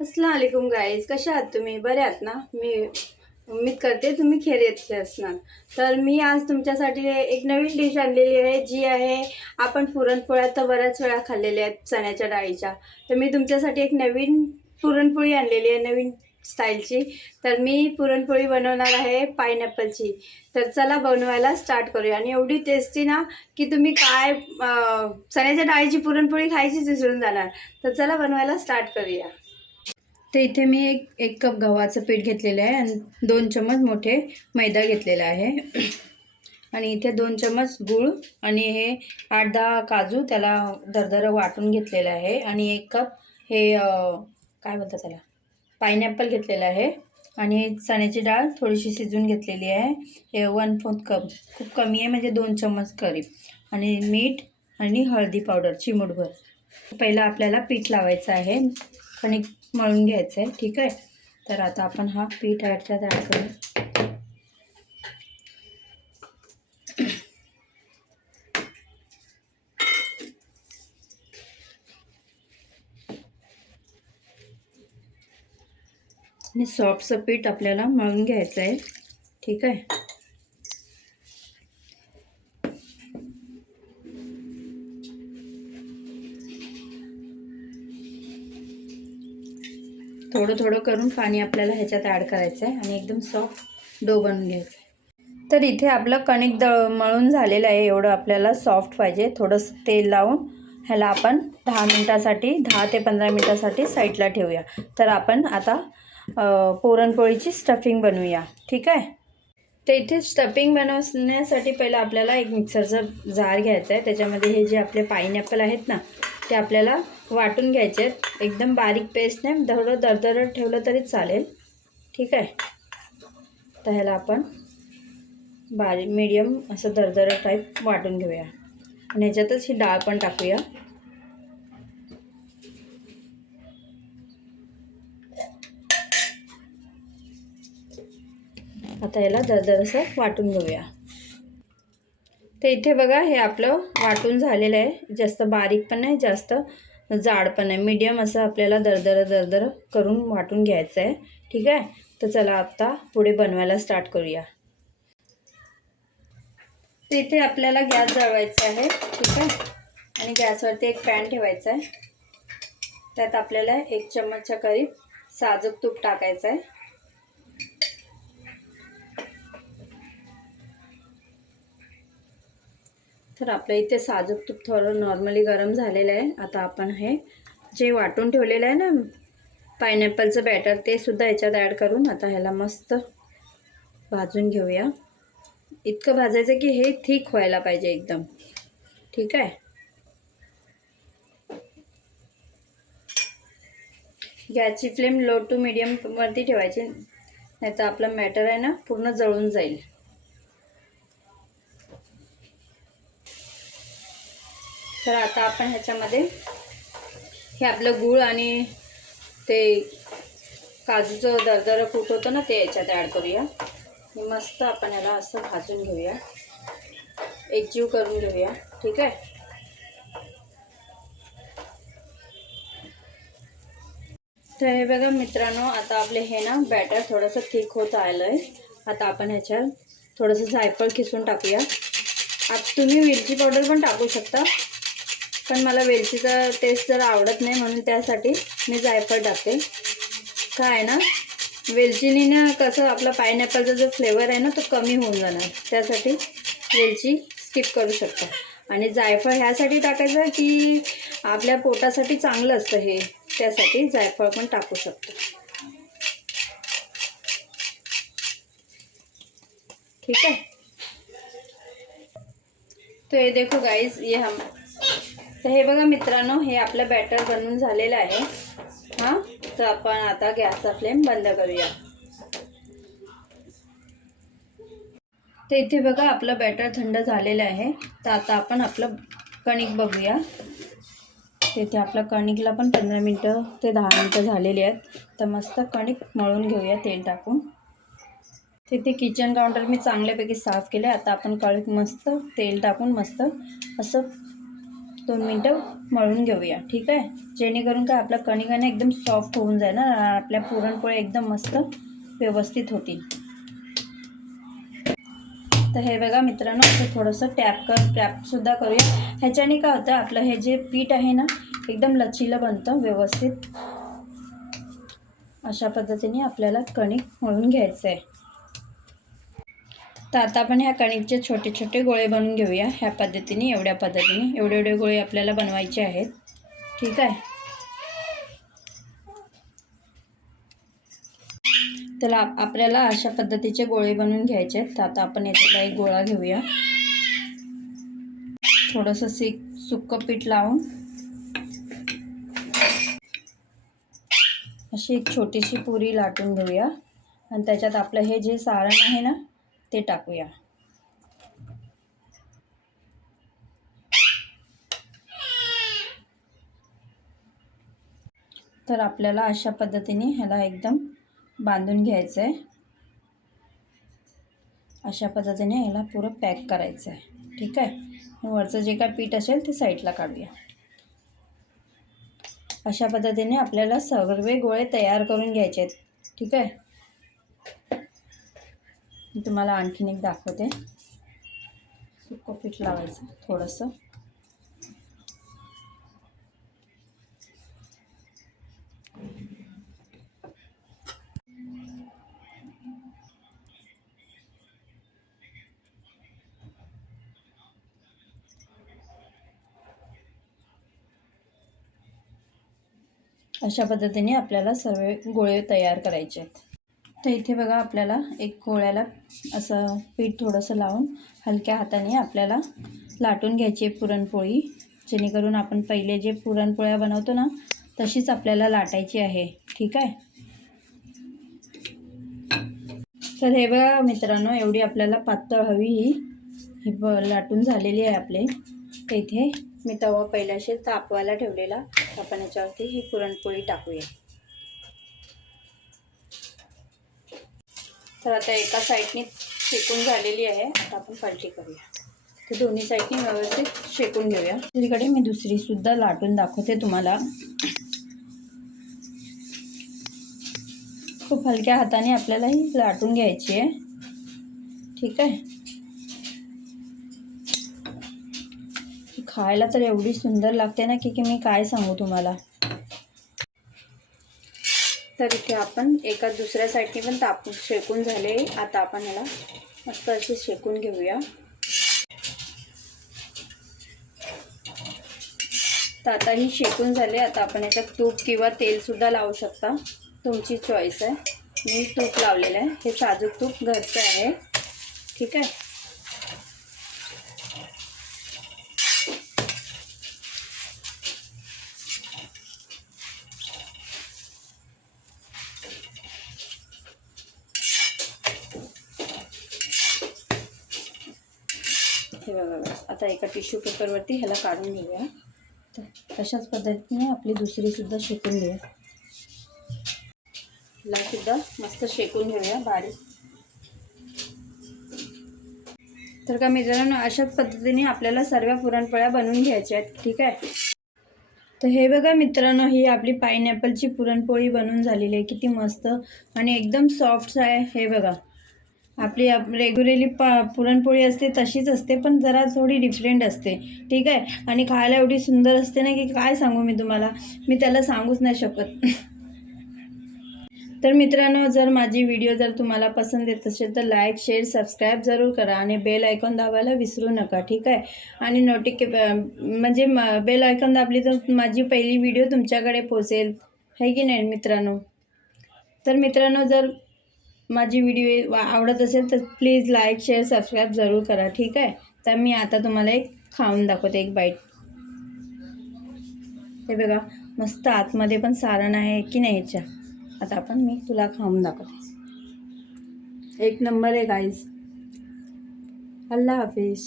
अस्सलाम वालेकुम गाईज, कशा आहात तुम्ही? बरे आहात ना? मी उम्मीद करते तुम्ही खैरियतचे असणार. तर मी आज तुमच्यासाठी एक नवीन डिश आणलेली आहे, जी आहे आपण पुरणपोळ्या तर बऱ्याच वेळा खाल्लेल्या आहेत चण्याच्या डाळीच्या. तर मी तुमच्यासाठी एक नवीन पुरणपोळी आणलेली आहे, नवीन स्टाईलची. तर मी पुरणपोळी बनवणार आहे पायनॅपलची. तर चला बनवायला स्टार्ट करूया. आणि एवढी टेस्टी ना की तुम्ही चण्याच्या डाळीची पुरणपोळी खायचीच विसरून जाणार. तर चला बनवायला स्टार्ट करूया. तर इथे मी एक कप गव्हाचं पीठ घेतलेलं आहे आणि 2 चम्मच मोठे मैदा घेतलेला आहे. आणि इथे 2 चम्मच गूळ आणि हे 8-10 काजू त्याला दरदरं वाटून घेतलेलं आहे. आणि 1 कप हे काय बोलतात त्याला, पायनॅपल घेतलेलं आहे. आणि चण्याची डाळ थोडीशी शिजवून घेतलेली आहे. हे 1/4 कप, खूप कमी आहे म्हणजे 2 चम्मच करीब. आणि मीठ आणि हळदी पावडर चिमूटभर. पहिलं आपल्याला पीठ लावायचं आहे, कणिक मळून घ्यायचं आहे. ठीक आहे. तर आता आपण हा पीठ ॲड करू. आणि सॉफ्टचं पीठ आपल्याला मळून घ्यायचं आहे. ठीक आहे. थोडं थोडं करून पाणी आपल्याला ह्याच्यात ॲड करायचं आहे आणि एकदम सॉफ्ट डो बनवून घ्यायचं आहे. तर इथे आपलं कणिक मळून झालेलं आहे. एवढं आपल्याला सॉफ्ट पाहिजे. थोडंसं तेल लावून ह्याला आपण 10 ते 15 मिनटासाठी साईडला ठेवूया. तर आपण आता पुरणपोळीची स्टफिंग बनवूया. ठीक आहे. तर इथे स्टफिंग बनवण्यासाठी पहिलं आपल्याला एक मिक्सरचा जार घ्यायचा आहे. त्याच्यामध्ये हे जे आपले पाइनॲपल आहेत ना, ते आपल्याला वाटून घ्यायचे आहेत. एकदम बारीक पेस्ट नाही, थोडं दरदरं ठेवलं तरी चालेल. ठीक आहे. तर ह्याला आपण बारीक मीडियम असं दरदरं टाईप वाटून घेऊया. आणि ह्याच्यातच ही डाळ पण टाकूया. आता याला दरदर असं वाटून घेऊया. तर इथे बघा, हे आपलं वाटून झालेलं आहे. जास्त बारीक पण नाही, जास्त जाड पण नाही, मीडियम असं आपल्याला दरदर करून वाटून घ्यायचं आहे. ठीक आहे. तर चला आता पुढे बनवायला स्टार्ट करूया. तर इथे आपल्याला गॅस जळवायचा आहे. ठीक आहे. आणि गॅसवरती एक पॅन ठेवायचा आहे. त्यात आपल्याला 1 चम्मचच्या करीब साजूक तूप टाकायचं आहे. तर आपल्या इथे साजूक तूप थोडं नॉर्मली गरम झालेलं आहे. आता आपण हे जे वाटून ठेवलेलं आहे ना पायनॅपलचं बॅटर, ते सुद्धा ह्याच्यात ॲड करून आता ह्याला मस्त भाजून घेऊया. इतकं भाजायचं की हे थिक व्हायला पाहिजे एकदम. ठीक आहे. गॅसची फ्लेम लो टू मीडियमवरती ठेवायची, नाही तर आपलं बॅटर आहे ना पूर्ण जळून जाईल. तर आता आपण ह्याच्यामध्ये हे आपलं गूळ आणि ते काजूचं दरदरं कूट होतं ना, ते याच्यात ॲड करूया. मस्त आपण ह्याला असं भाजून घेऊया, एकजीव करून घेऊया. ठीक आहे. तर हे बघा मित्रांनो, आता आपले हे ना बॅटर थोडंसं थिक होत आलं आहे. आता आपण ह्याच्यात थोडंसं जायफळ खिसून टाकूया. तुम्ही वेलची पावडर पण टाकू शकता, पण मला वेलचीचा टेस्ट जरा आवडत नाही, म्हणून त्यासाठी मी जायफळ टाकते. काय आहे ना, वेलचीने ना कसं आपला पायनॅपलचा जो फ्लेवर आहे ना तो कमी होऊन जाणार, त्यासाठी वेलची स्किप करू शकता. आणि जायफळ ह्यासाठी टाकायचं की आपल्या पोटासाठी चांगलं असतं हे, त्यासाठी जायफळ पण टाकू शकतो. ठीक आहे. तो ये देखो गाइस, ये हम तर हे बघा मित्रांनो, हे आपलं बॅटर बनवून झालेलं आहे. हां, तर आपण आता गॅसचा फ्लेम बंद करूया. तर इथे बघा आपलं बॅटर थंड झालेलं आहे. तर आता आपण आपलं कणिक बघूया. तिथे आपल्या कणिकला पण 15 मिनटं ते 10 मिनटं झालेली आहेत. तर मस्त कणिक मळून घेऊया तेल टाकून. तिथे किचन काउंटर मी चांगल्यापैकी साफ केले. आता आपण कणिक मस्त तेल टाकून मस्त असं 2 मिनटं मळून घेऊया. ठीक आहे, जेणेकरून काय आपलं कणिक आहे ना एकदम सॉफ्ट होऊन जाईल ना, आपल्या पुरणपोळ्या एकदम मस्त व्यवस्थित होतील. तर हे बघा मित्रांनो, असं थोडंसं टॅपसुद्धा करूया. ह्याच्याने काय होतं, आपलं हे जे पीठ आहे ना एकदम लचीलं बनतं व्यवस्थित. अशा पद्धतीने आपल्याला कणिक मळून घ्यायचं आहे. तर आता आपण ह्या कणिकचे छोटे छोटे गोळे बनवून घेऊया. ह्या पद्धतीने एवढ्या पद्धतीने एवढे गोळे आपल्याला बनवायचे आहेत. ठीक आहे, तर आपल्याला अशा पद्धतीचे गोळे बनवून घ्यायचे आहेत. तर आता आपण याच्यातला एक गोळा घेऊया. थोडंसं सुक्कं पीठ लावून अशी एक छोटीशी पुरी लाटून घेऊया आणि त्याच्यात आपलं हे जे सारण आहे ना ते टाकूया. तर आपल्याला अशा पद्धतीने ह्याला एकदम बांधून घ्यायचं आहे. अशा पद्धतीने ह्याला पुरं पॅक करायचं आहे. ठीक आहे, वरचं जे काय पीठ असेल ते साईडला काढूया. अशा पद्धतीने आपल्याला सर्व गोळे तयार करून घ्यायचे आहेत. ठीक आहे, मी तुम्हाला आणखीन एक दाखवते. सुक्कं पीठ लावायचं थोडंसं. अशा पद्धतीने आपल्याला सर्व गोळे तयार करायचे आहेत. तर इथे बघा, आपल्याला एक गोळ्याला असं पीठ थोडंसं लावून हलक्या हाताने आपल्याला लाटून घ्यायची आहे पुरणपोळी. जेणेकरून आपण पहिले जे पुरणपोळ्या बनवतो ना तशीच आपल्याला लाटायची आहे. ठीक आहे, तर हे बघा मित्रांनो, एवढी आपल्याला पातळ हवी ही लाटून झालेली आहे आपले. तर इथे मी तवा पहिल्याशी तापवायला ठेवलेला. आपण याच्यावरती ही पुरणपोळी टाकूया. तर आता एका साईडने शेकून झालेली आहे. आता आपण पलटी करूया. तर दोन्ही साईडने व्यवस्थित शेकून घेऊया. दुसरीकडे मी दुसरीसुद्धा लाटून दाखवते तुम्हाला. खूप हलक्या हाताने आपल्याला ही लाटून घ्यायची आहे. ठीक आहे, खायला तर एवढी सुंदर लागते ना की मी काय सांगू तुम्हाला. तर इथे आपण एका दुसऱ्या साईडने पण शेकून झाले. आता आपण ह्याला मस्त अशी शेकून घेऊया. तर आता ही शेकून झाले. आता आपण याच्यात तूप किंवा तेलसुद्धा लावू शकता, तुमची चॉईस आहे. मी तूप लावलेलं आहे. हे साजूक तूप घरचं आहे. ठीक आहे, हे बघा. आता एका टिश्यू पेपरवरती ह्याला काढून घेऊया. तर तशाच पद्धतीने आपली दुसरीसुद्धा शेकून घेऊया. ह्याला सुद्धा मस्त शेकून घेऊया बारीक. तर का मित्रांनो, अशाच पद्धतीने आपल्याला सर्व पुरणपोळ्या बनवून घ्यायच्या आहेत. ठीक आहे, तर हे बघा मित्रांनो, ही आपली पाइनॲपलची पुरणपोळी बनवून झालेली आहे. किती मस्त आणि एकदम सॉफ्ट आहे. हे बघा, आपली रेग्युलरली पुरणपोळी असते तशीच असते, पण जरा थोडी डिफरंट असते. ठीक आहे, आणि खायला एवढी सुंदर असते ना की काय सांगू मी तुम्हाला. मी त्याला सांगूच नाही शकत. तर मित्रांनो, जर माझी व्हिडिओ जर तुम्हाला पसंत येत असेल तर लाईक, शेअर, सबस्क्राईब जरूर करा आणि बेल आयकॉन दाबायला विसरू नका. ठीक आहे, आणि म्हणजे बेल आयकॉन दाबली तर माझी पहिली व्हिडिओ तुमच्याकडे पोहोचेल, है की नाही मित्रांनो. तर मित्रांनो, जर माझी व्हिडिओ आवडत असेल तर प्लीज लाईक, शेअर, सबस्क्राईब जरूर करा. ठीक आहे, तर मी आता तुम्हाला एक खाऊन दाखवते, एक बाईट. हे बघा, मस्त आतमध्ये पण सारण आहे की नाही ह्याच्या. आता मी तुला खाऊन दाखवते. एक नंबर आहे गाईज. अल्लाह हाफिज.